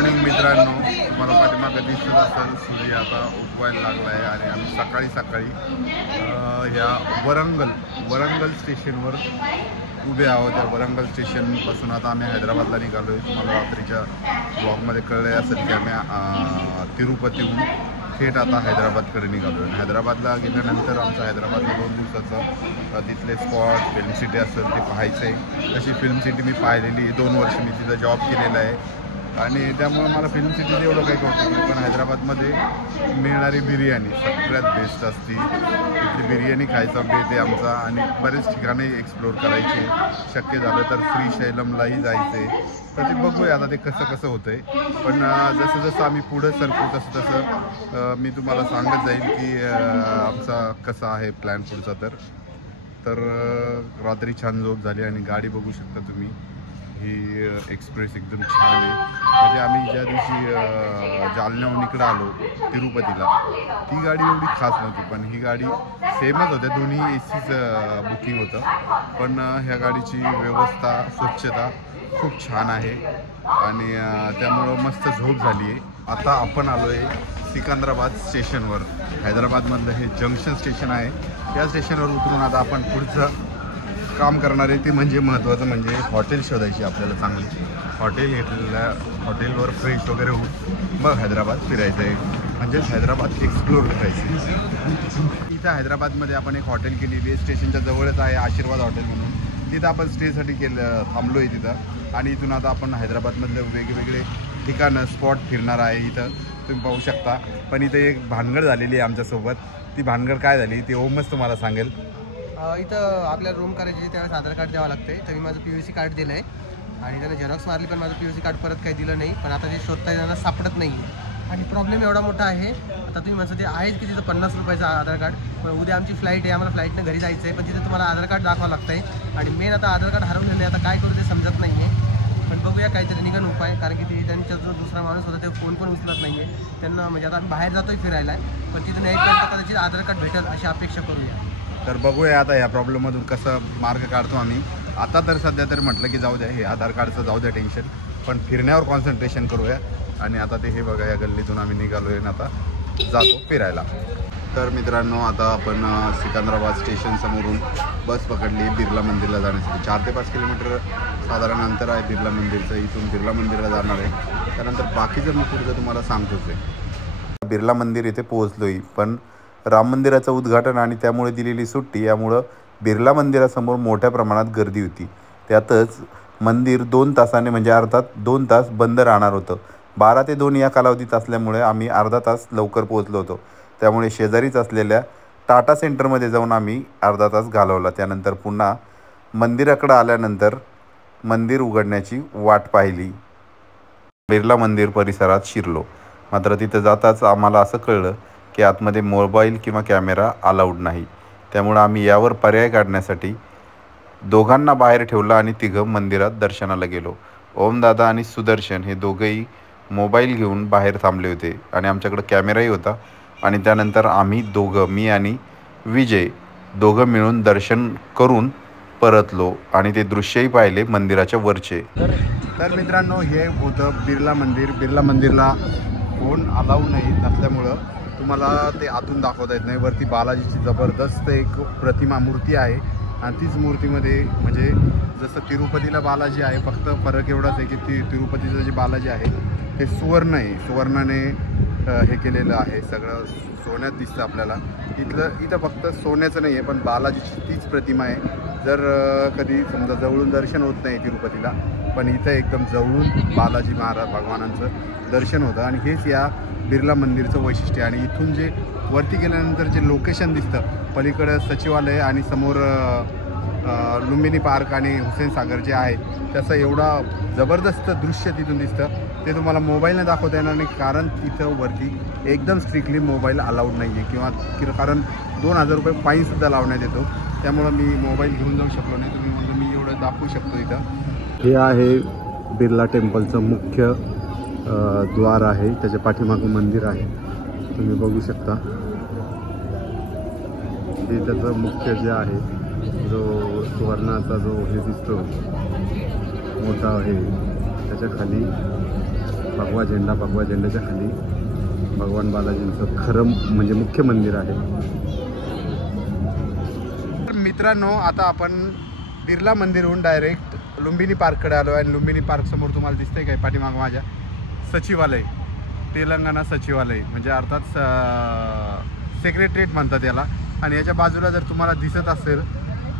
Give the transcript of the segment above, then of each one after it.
Morning मित्रांनो, तुम्हाला पाठीमागे दिसत असेल सूर्य आता उगवायला लागला आहे आणि आम्ही सकाळी ह्या वरंगल स्टेशनवर उभे आहोत. त्या वरंगल स्टेशनपासून आता आम्ही हैदराबादला निघालो आहे. तुम्हाला रात्रीच्या ब्लॉगमध्ये कळले असेल की आम्ही तिरुपतीहून थेट आता हैदराबादकडे निघालो आहे. हैदराबादला गेल्यानंतर आमचं हैदराबादला 2 दिवसाचं तिथले स्पॉट फिल्म सिटी असेल ते पाहायचं आहे. तशी फिल्म सिटी मी पाहिलेली आहे. 2 वर्ष मी तिथं जॉब केलेला आहे आणि त्यामुळे मला फिल्म सिटीचं एवढं काही कळतं नाही. पण हैदराबादमध्ये मिळणारी बिर्याणी सगळ्यात बेस्ट असती. तिथली बिर्याणी खायचा बेत आहे आमचा आणि बरेच ठिकाणी एक्सप्लोर करायचे. शक्य झालं तर श्रीशैलमलाही जायचे. तर ते बघूया आता ते कसं होतं आहे. पण जसं आम्ही पुढं सरकू तसं मी तुम्हाला सांगत जाईल की आमचा कसा आहे प्लॅन पुढचा. तर रात्री छान झोप झाली आणि गाडी बघू शकता तुम्ही. ही एक्सप्रेस एकदम छान आहे. म्हणजे आम्ही ज्या दिवशी जालन्याहून इकडं आलो तिरुपतीला, ती गाडी एवढी खास नव्हती. पण ही गाडी सेमच होत्या, दोन्ही ACच बुकिंग होतं. पण ह्या गाडीची व्यवस्था स्वच्छता खूप छान आहे आणि त्यामुळं मस्त झोप झाली आहे. आता आपण आलो आहे सिकंदराबाद स्टेशनवर. हैदराबादमधलं हे जंक्शन स्टेशन आहे. या स्टेशनवर उतरून आता आपण पुढचं काम करणार आहे ते म्हणजे महत्त्वाचं म्हणजे हॉटेल शोधायची आपल्याला. चांगली हॉटेल हॉटेलवर फ्रेश वगैरे होऊन मग हैदराबाद फिरायचं आहे. म्हणजेच हैदराबाद एक्सप्लोर करायचं. इथं हैदराबादमध्ये आपण एक हॉटेल केलेली आहे. स्टेशनच्या जवळच आहे आशीर्वाद हॉटेल म्हणून. तिथं आपण स्टेसाठी थांबलो आहे तिथं. आणि इथून आता आपण हैदराबादमधले वेगवेगळे ठिकाणं स्पॉट फिरणार आहे. इथं तुम्ही पाहू शकता. पण इथं एक भानगड झालेली आहे आमच्यासोबत. ती भानगड काय झाली ते ओमच तुम्हाला सांगेल. इथं आपल्याला रूम करायची त्यावेळेस आधार कार्ड द्यावं लागते. तर मी माझं PVC कार्ड दिलं आहे आणि त्याला झेरॉक्स मारली पण माझं PVC कार्ड परत काही दिलं नाही. पण आता ते शोधता त्यांना सापडत नाही आहे आणि प्रॉब्लेम एवढा मोठा आहे. आता तुम्ही म्हणता ते आहेच की तिथं 50 रुपयाचं आधार कार्ड. पण उद्या आमची फ्लाईट आहे, आम्हाला फ्लाईटनं घरी जायचं आहे. पण तिथं तुम्हाला आधार कार्ड दाखवावं लागतं आहे आणि मेन आता आधार कार्ड हरवलेलं आहे. आता काय करू ते समजत नाही आहे. पण बघूया काहीतरी निघन उपाय. कारण की ते त्यांचा जो दुसरा माणूस होता ते फोन पण उचलत नाही आहे. त्यांना म्हणजे आता आम्ही बाहेर जातोय फिरायला, पण तिथं न्यायपर्यंत कदाचित आधार कार्ड भेटेल अशी अपेक्षा करूया. तर बघूया आता या प्रॉब्लेममधून कसं मार्ग काढतो आम्ही. आता तर सध्या तरी म्हटलं की जाऊ द्या, हे आधार कार्डचं जाऊ द्या टेन्शन, पण फिरण्यावर कॉन्सन्ट्रेशन करूया. आणि आता ते हे बघा, या गल्लीतून आम्ही निघालो आहे आणि आता जातो फिरायला. तर मित्रांनो, आता आपण सिकंदराबाद स्टेशन समोरून बस पकडली बिर्ला मंदिरला जाण्यासाठी. 4 ते 5 किलोमीटर साधारण अंतर आहे बिर्ला मंदिरचं. इथून बिर्ला मंदिरला जाणार आहे. त्यानंतर बाकीचं मी पुढचं तुम्हाला सांगतोच आहे. बिर्ला मंदिर इथे पोहोचलो आहे. पण राम मंदिराचं उद्घाटन आणि त्यामुळे दिलेली सुट्टी यामुळं बिर्ला मंदिरासमोर मोठ्या प्रमाणात गर्दी होती. त्यातच मंदिर 2 तासाने म्हणजे अर्थात 2 तास बंद राहणार होतं. 12 ते 2 या कालावधीत असल्यामुळे आम्ही अर्धा तास लवकर पोहोचलो होतो. त्यामुळे शेजारीच असलेल्या टाटा सेंटरमध्ये जाऊन आम्ही अर्धा तास घालवला. त्यानंतर पुन्हा मंदिराकडे आल्यानंतर मंदिर उघडण्याची वाट पाहिली. बिर्ला मंदिर परिसरात शिरलो. मात्र तिथं जाताच आम्हाला असं कळलं की आतमध्ये मोबाईल किंवा कॅमेरा अलाउड नाही. त्यामुळं आम्ही यावर पर्याय काढण्यासाठी दोघांना बाहेर ठेवलं आणि तिघं मंदिरात दर्शनाला गेलो. ओमदादा आणि सुदर्शन हे दोघंही मोबाईल घेऊन बाहेर थांबले होते आणि आमच्याकडं कॅमेराही होता. आणि त्यानंतर आम्ही दोघं, मी आणि विजय, दोघं मिळून दर्शन करून परतलो आणि ते दृश्यही पाहिले मंदिराच्या वरचे. तर मित्रांनो, हे होतं बिर्ला मंदिर. बिर्ला मंदिरला फोन अलाउड नाही नसल्यामुळं तुम्हाला ते आतून दाखवता येत नाही. वरती बालाजीची जबरदस्त एक प्रतिमा मूर्ती आहे आणि तीच मूर्तीमध्ये म्हणजे जसं तिरुपतीला बालाजी आहे, फक्त फरक एवढाच आहे की तिरुपतीचं जे बालाजी आहे ते सुवर्ण आहे. सुवर्णाने हे केलेलं आहे, सगळं सोन्यात दिसतं आपल्याला. इथं फक्त सोन्याचं नाही आहे, पण बालाजीची तीच प्रतिमा आहे. जर कधी समजा जवळून दर्शन होत नाही तिरुपतीला, पण इथं एकदम जवळून बालाजी महाराज भगवानांचं दर्शन होतं. आणि हेच या बिर्ला मंदिरचं वैशिष्ट्य आहे. आणि इथून जे वरती गेल्यानंतर जे लोकेशन दिसतं, पलीकडं सचिवालय आणि समोर लुंबिनी पार्क आणि हुसेन सागर जे आहे, त्याचं एवढा जबरदस्त दृश्य तिथून दिसतं. ते तुम्हाला मोबाईलने दाखवता येणार नाही, कारण तिथं वरती एकदम स्ट्रिक्टली मोबाईल अलाउड नाही आहे. किंवा कारण 2000 रुपये फाईनसुद्धा लावण्यात येतो. त्यामुळं मी मोबाईल घेऊन जाऊ शकलो नाही. तुम्ही म्हणजे मी एवढं दाखवू शकतो. इथं हे आहे बिर्ला टेम्पलचं मुख्य द्वार आहे. त्याच्या पाठीमागं मंदिर आहे, तुम्ही बघू शकता. हे त्याचं मुख्य जे आहे, जो सुवर्णाचा जो हे दिसतो मोठा आहे, त्याच्या खाली भगवा झेंड्याच्या खाली भगवान बालाजींचं खरं म्हणजे मुख्य मंदिर आहे. तर मित्रांनो, आता आपण बिर्ला मंदिरहून डायरेक्ट लुंबिनी पार्ककडे आलो आहे. आणि लुंबिनी पार्क समोर तुम्हाला दिसतंय काय पाठीमागं माझ्या सचिवालय, तेलंगणा सचिवालय म्हणजे अर्थात सेक्रेटरीएट म्हणतात याला. आणि याच्या बाजूला जर तुम्हाला दिसत असेल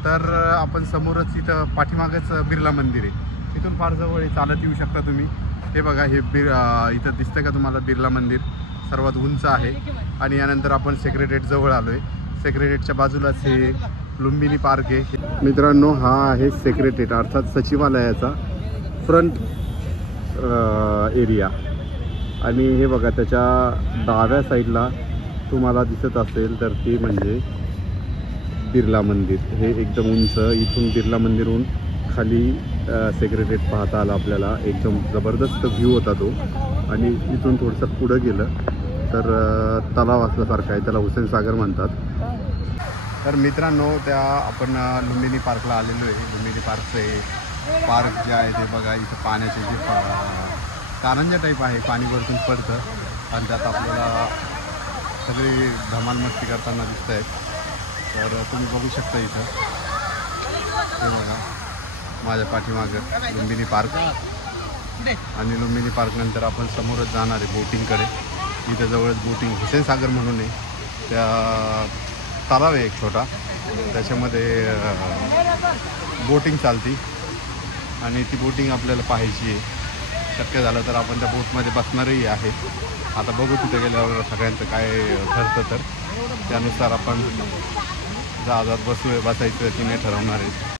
तर आपण समोरच इथं पाठीमागच बिर्ला मंदिर आहे. इथून फार जवळ चालत येऊ शकता तुम्ही. हे बघा, हे इथं दिसतंय का तुम्हाला बिर्ला मंदिर सर्वात उंच आहे. आणि यानंतर आपण सेक्रेटरीएट जवळ आलो आहे. सेक्रेटरीएटच्या बाजूलाच हे लुंबिनी पार्क आहे. मित्रांनो, हा आहे सेक्रेटरीएट अर्थात सचिवालयाचा फ्रंट एरिया. आणि हे बघा, त्याच्या डाव्या साईडला तुम्हाला दिसत असेल तर ते म्हणजे बिर्ला मंदिर. हे एकदम उंच, इथून बिर्ला मंदिरहून खाली सेक्रेटरीएट पाहता आलं आपल्याला. एकदम जबरदस्त व्ह्यू होता तो. आणि इथून थोडंसं पुढं गेलं तर तलाव असल्यासारखं आहे, त्याला हुसेन सागर म्हणतात. तर मित्रांनो, त्या आपण लुंबिनी पार्कला आलेलो आहे. लुंबिनी पार्कचं हे पार्क जे आहे ते बघा, इथं पाण्याचे जे कारंजा टाईप आहे, पाणी वरतून पडतं आणि त्यात आपल्याला सगळी धमाल मस्ती करताना दिसत आहेत. तर तुम्ही बघू शकता इथं, हे बघा माझ्या पाठीमागं लुंबिनी पार्क. आणि लुंबिनी पार्क नंतर आपण समोरच जाणार आहे बोटिंगकडे. इथं जवळच बोटिंग हुसेन सागर म्हणून आहे, त्या तलाव आहे एक छोटा, त्याच्यामध्ये बोटिंग चालती. आणि ती बोटिंग आपल्याला पाहायची आहे. शक्य झालं तर आपण त्या बोटमध्ये बसणारही आहे. आता बघू तिथे गेल्यावर सगळ्यांचं काय ठरतं, तर त्यानुसार आपण जहाजात बसायचं की नाही ठरवणार आहे.